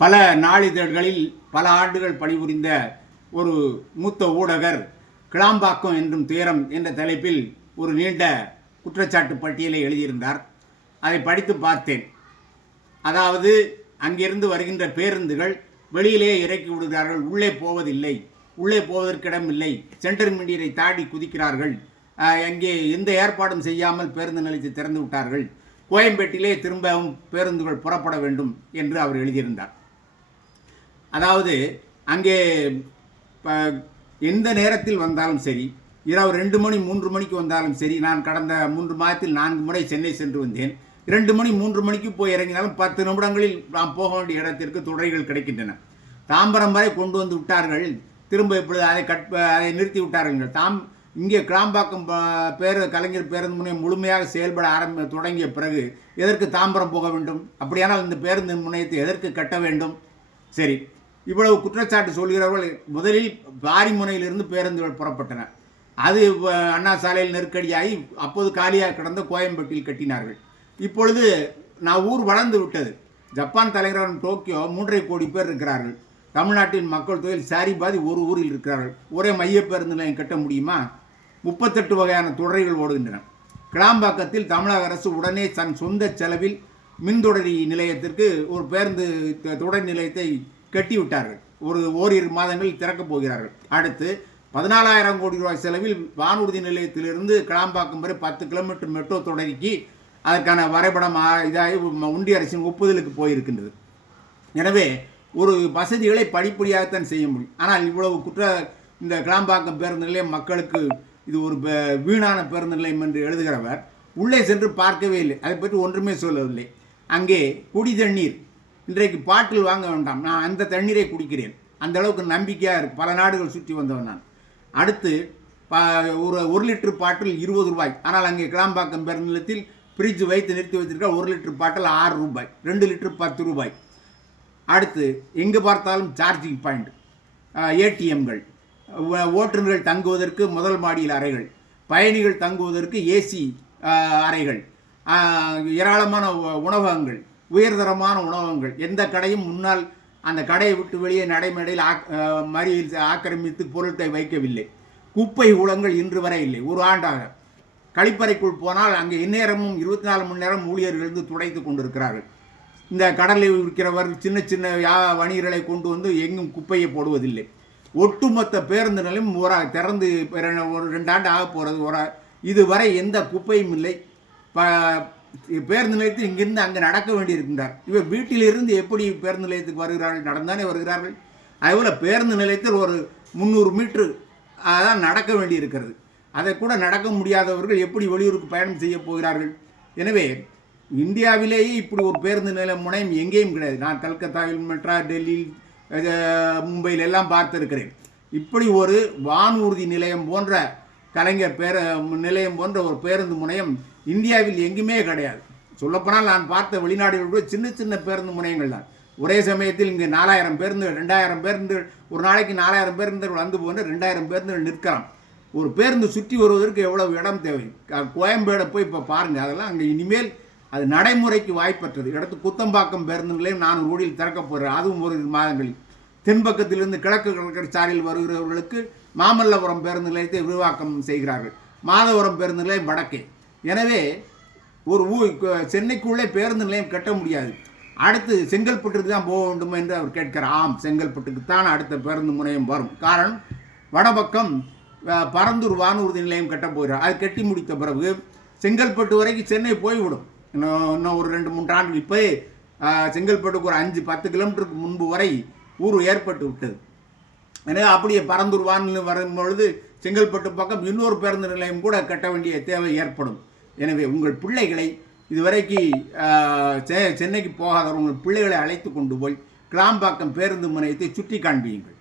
பல நாளிதழ்களில் பல ஆண்டுகள் பணிபுரிந்த ஒரு மூத்த ஊடகர் கிளாம்பாக்கம் என்றும் துயரம் என்ற தலைப்பில் ஒரு நீண்ட குற்றச்சாட்டு பட்டியலை எழுதியிருந்தார். அதை படித்து பார்த்தேன். அதாவது அங்கிருந்து வருகின்ற பேருந்துகள் வெளியிலே இறக்கி விடுகிறார்கள். உள்ளே போவதில்லை. உள்ளே போவதற்கு இடமில்லை சென்டர் மீடியரை தாடி குதிக்கிறார்கள். அங்கே எந்த ஏற்பாடும் செய்யாமல் பேருந்து நிலையத்தை திறந்து விட்டார்கள். கோயம்பேட்டிலே திரும்பவும் பேருந்துகள் புறப்பட வேண்டும் என்று அவர் எழுதியிருந்தார். அதாவது அங்கே எந்த நேரத்தில் வந்தாலும் சரி இரவு ரெண்டு மணி மூன்று மணிக்கு வந்தாலும் சரி நான் கடந்த மூன்று மாதத்தில் நான்கு முறை சென்னை சென்று வந்தேன். இரண்டு மணி மூன்று மணிக்கு போய் இறங்கினாலும் பத்து நிமிடங்களில் நாம் போக வேண்டிய இடத்திற்கு துறைகள் கிடைக்கின்றன. தாம்பரம் வரை கொண்டு வந்து விட்டார்கள். திரும்ப இப்பொழுது அதை கட் அதை நிறுத்தி விட்டார்கள் தாம் இங்கே கிளாம்பாக்கம் பேரு கலைஞர் பேருந்து முனையம் முழுமையாக செயல்பட ஆரம்பி தொடங்கிய பிறகு எதற்கு தாம்பரம் போக வேண்டும்? அப்படியானால் இந்த பேருந்து முனையத்தை எதற்கு கட்ட வேண்டும்? சரி. இவ்வளவு குற்றச்சாட்டு சொல்கிறவர்கள் முதலில் பாரிமுனையிலிருந்து பேருந்துகள் புறப்பட்டன. அது அண்ணா சாலையில் நெருக்கடியாகி அப்போது காலியாக கிடந்த கோயம்பேட்டில் கட்டினார்கள். இப்பொழுது நான் ஊர் வளர்ந்து விட்டது. ஜப்பான் தலைநகரம் டோக்கியோ மூன்றரை கோடி பேர் இருக்கிறார்கள். தமிழ்நாட்டின் மக்கள் தொகையில் சாரி பாதி ஒரு ஊரில் இருக்கிறார்கள். ஒரே மைய பேருந்து நிலையம் கட்ட முடியுமா? முப்பத்தெட்டு வகையான தொடர்கள் ஓடுகின்றன. கிளாம்பாக்கத்தில் தமிழக அரசு உடனே தன் சொந்த செலவில் மின்தொடரி நிலையத்திற்கு ஒரு பேருந்து தொடர் நிலையத்தை கட்டிவிட்டார்கள். ஒரு ஓரிரு மாதங்களில் திறக்கப் போகிறார்கள். அடுத்து பதினாலாயிரம் கோடி ரூபாய் செலவில் வானூர்தி நிலையத்திலிருந்து கிளாம்பாக்கம் வரை பத்து கிலோமீட்டர் மெட்ரோ தொடங்கி அதற்கான வரைபடம் ஆ- இதாகி ம- ஒன்றிய அரசின் ஒப்புதலுக்கு போயிருக்கின்றது. எனவே ஒரு வசதிகளை படிப்படியாகத்தான் செய்ய முடியும். ஆனால் இவ்வளவு குற்ற இந்த கிளாம்பாக்கம் பேருந்து நிலையம் மக்களுக்கு இது ஒரு வீணான பேருந்து நிலையம் என்று எழுதுகிறவர் உள்ளே சென்று பார்க்கவே இல்லை. அதை பற்றி ஒன்றுமே சொல்லவில்லை. அங்கே குடி தண்ணீர் இன்றைக்கு பாட்டில் வாங்க வேண்டாம். நான் அந்த தண்ணீரை குடிக்கிறேன். அந்த அளவுக்கு நம்பிக்கையாக இருக்கு பல நாடுகள் சுற்றி வந்தவன் நான். அடுத்து ஒரு ஒரு லிட்டர் பாட்டில் இருபது ரூபாய். ஆனால் அங்கே கிளாம்பாக்கம் பேருந்து நிலையத்தில் ஃப்ரிட்ஜ் வைத்து நிறுத்தி வைத்திருக்க ஒரு லிட்டர் பாட்டில் ஆறு ரூபாய். ரெண்டு லிட்டர் பத்து ரூபாய். அடுத்து எங்கே பார்த்தாலும் சார்ஜிங் பாயிண்ட் ஏடிஎம்கள் ஓட்டுநர்கள் தங்குவதற்கு முதல் மாடியில் அறைகள். பயணிகள் தங்குவதற்கு ஏசி அறைகள். ஏராளமான உணவகங்கள். உயர்தரமான உணவகங்கள். எந்த கடையும் முன்னால் அந்த கடையை விட்டு வெளியே நடைமேடையில் மறியல் ஆக்கிரமித்து பொருட்களை வைக்கவில்லை. குப்பை குளங்கள் இன்று வரை இல்லை. ஒரு ஆண்டாக. கழிப்பறைக்குள் போனால் அங்கே இந்நேரமும் இருபத்தி நாலு மணி நேரம் ஊழியர்கள் இருந்து துடைத்து கொண்டிருக்கிறார்கள். இந்த கடலில் விற்கிறவர் சின்ன சின்ன யா வணிகர்களை கொண்டு வந்து எங்கும் குப்பையை போடுவதில்லை. ஒட்டுமொத்த பேருந்து நிலையம் ஒரு திறந்து ஒரு ரெண்டு ஆண்டு ஆக போகிறது ஒரு இதுவரை எந்த குப்பையும் இல்லை. ப பேருந்து நிலையத்தில் இங்கிருந்து அங்கே நடக்க வேண்டியிருக்கின்றார். இவர் வீட்டிலிருந்து எப்படி பேருந்து நிலையத்துக்கு வருகிறார்கள் நடந்தானே வருகிறார்கள். அதேபோல் பேருந்து நிலையத்தில் ஒரு முந்நூறு மீட்ரு அதான் நடக்க வேண்டியிருக்கிறது. அதை கூட நடக்க முடியாதவர்கள் எப்படி வெளியூருக்கு பயணம் செய்ய போகிறார்கள்? எனவே இந்தியாவிலேயே இப்படி ஒரு பேருந்து நிலையம் முனையம் எங்கேயும் கிடையாது. நான் கல்கத்தாவில் மெட்ரா டெல்லி மும்பையில் எல்லாம் பார்த்துருக்கிறேன். இப்படி ஒரு வானூர்தி நிலையம் போன்ற கலைஞர் பேர நிலையம் போன்ற ஒரு பேருந்து முனையம் இந்தியாவில் எங்குமே கிடையாது. சொல்லப்போனால் நான் பார்த்த வெளிநாடுகள் கூட சின்ன சின்ன பேருந்து முனையங்கள் தான். ஒரே சமயத்தில் இங்கே நாலாயிரம் பேருந்து ரெண்டாயிரம் பேருந்து ஒரு நாளைக்கு நாலாயிரம் பேருந்துகள் வந்து போன ரெண்டாயிரம் பேருந்துகள் நிற்கலாம். ஒரு பேருந்து சுற்றி வருவதற்கு எவ்வளவு இடம் தேவை? கோயம்பேடை போய் இப்போ பாருங்கள் அதெல்லாம் அங்கே இனிமேல் அது நடைமுறைக்கு வாய்ப்பற்றது. இடத்து குத்தம்பாக்கம் பேருந்து நிலையம் நான் கோடியில் திறக்க போகிறேன் அதுவும் ஒரு மாதங்களில். தென்பக்கத்திலிருந்து கிழக்கு கடற்கரை சாலையில் வருகிறவர்களுக்கு மாமல்லபுரம் பேருந்து நிலையத்தை விரிவாக்கம் செய்கிறார்கள். மாதவரம் பேருந்து நிலையம் வடக்கே. எனவே ஒரு ஊ சென்னைக்குள்ளே பேருந்து நிலையம் கட்ட முடியாது. அடுத்து செங்கல்பட்டுக்கு தான் போக வேண்டும் என்று அவர் கேட்கிறார். ஆம் செங்கல்பட்டுக்கு தான் அடுத்த பேருந்து முனையம் வரும். காரணம் வடபக்கம் பரந்தூர் வானூர்தி நிலையம் கட்ட போகிறார். அது கட்டி முடித்த பிறகு செங்கல்பட்டு வரைக்கும் சென்னை போய்விடும். இன்னும் இன்னும் ஒரு ரெண்டு மூன்று ஆண்டு இப்போ செங்கல்பட்டுக்கு ஒரு அஞ்சு பத்து கிலோமீட்டருக்கு முன்பு வரை ஊர் ஏற்பட்டு விட்டது. எனவே அப்படியே பரந்தூர் வானிலை வரும் பொழுது செங்கல்பட்டு பக்கம் இன்னொரு பேருந்து நிலையம் கூட கட்ட வேண்டிய தேவை ஏற்படும். எனவே உங்கள் பிள்ளைகளை இதுவரைக்கு செ- சென்னைக்கு போகாத உங்கள் பிள்ளைகளை அழைத்து கொண்டு போய் கிளாம்பாக்கம் பேருந்து முனையத்தை சுற்றி காண்பியுங்கள்.